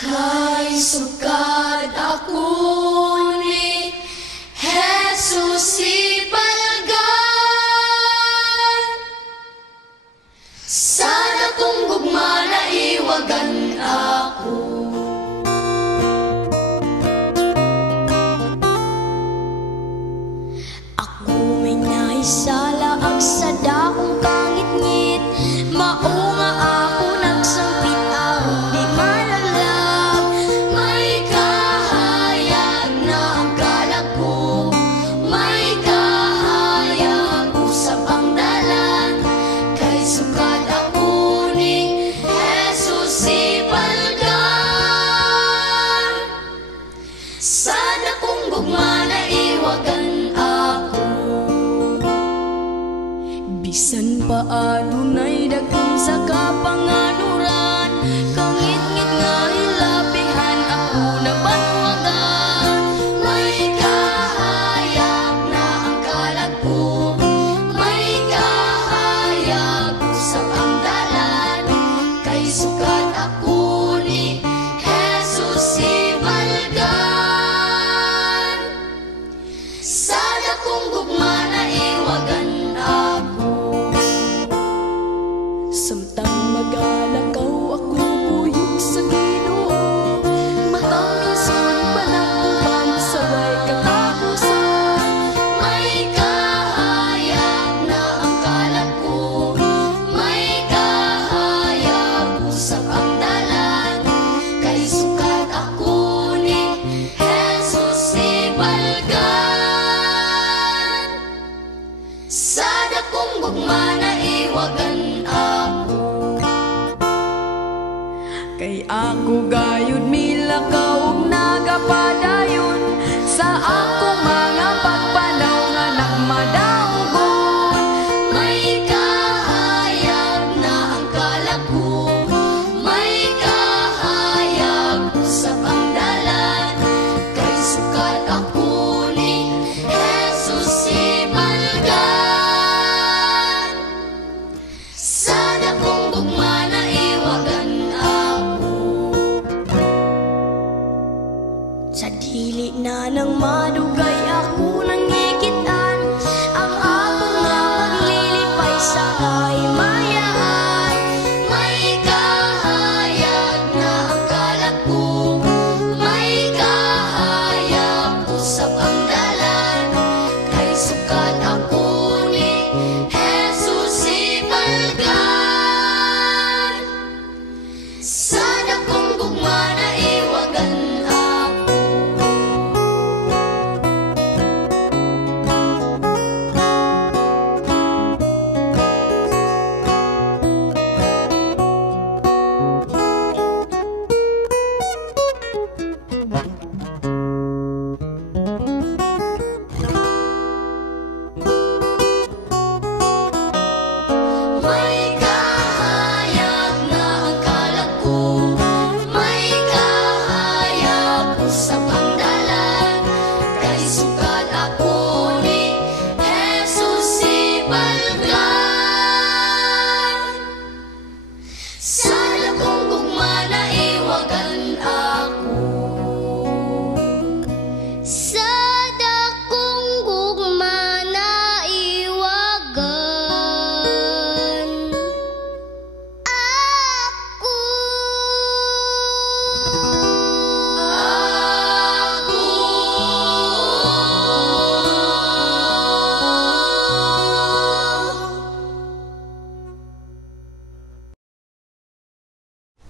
Kay sukad ako ni Jesus ipalgan, sana kung gugma na iwagan ako. Ako may naisala ag sa dakong kangit-ngit, maunga ako nagsampit ako di malalag. May kahayag na ang kalag ko, may kahayag usap ang dalan. Kay sukad ako ni Jesus ipalgan, sana kung gugma na iwagan ako. Bisan pa adunay dagkong sa kapanganuran, kangit-ngit nga hilabihan ako na banwagan. May kahayag na ang kalag ko, may kahayag usap ang dalan. Kay sukad ako ni Jesus ipalgan, sana kung gugma na iwagan ako. Samtang magalakaw ako buyog sa Ginoo, matangison pa ng uban sabay katapusan. May kahayag na ang kalag ko, may kahayag usap ang dalan. Kay sukad ako ni Jesus ipalgan, sana kung gugma na iwagan ako. Kay ako gayud milakaw ug nagapadayon sa akong mga pagpanaw nga nagmadaugon. May kahayag na ang kalag ko, may kahayag usap ang dalan. Kay sukad ako ni Jesus ipalgan, sana kung gugma na iwagan ako. Sa dili na nang madugay ako nangikitan, ang akong nga paglilipay sa kahimayan. May kahayag na ang kalag ko, may kahayag usap ang dalan. Kay sukad ako ni Jesus ipalgan, sana kung gugma na iwagan ako. May kahayag na ang kalag ko, may kahayag usap ang dalan. Kay sukad ako ni Jesus ipalgan, sana kung gugma na iwagan ako. Sana kung gugma na iwagan ako.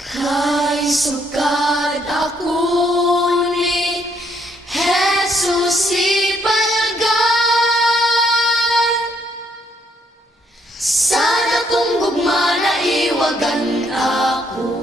Kay sukad ako ni Jesus ipalgan, sana kung gugma na iwagan ako.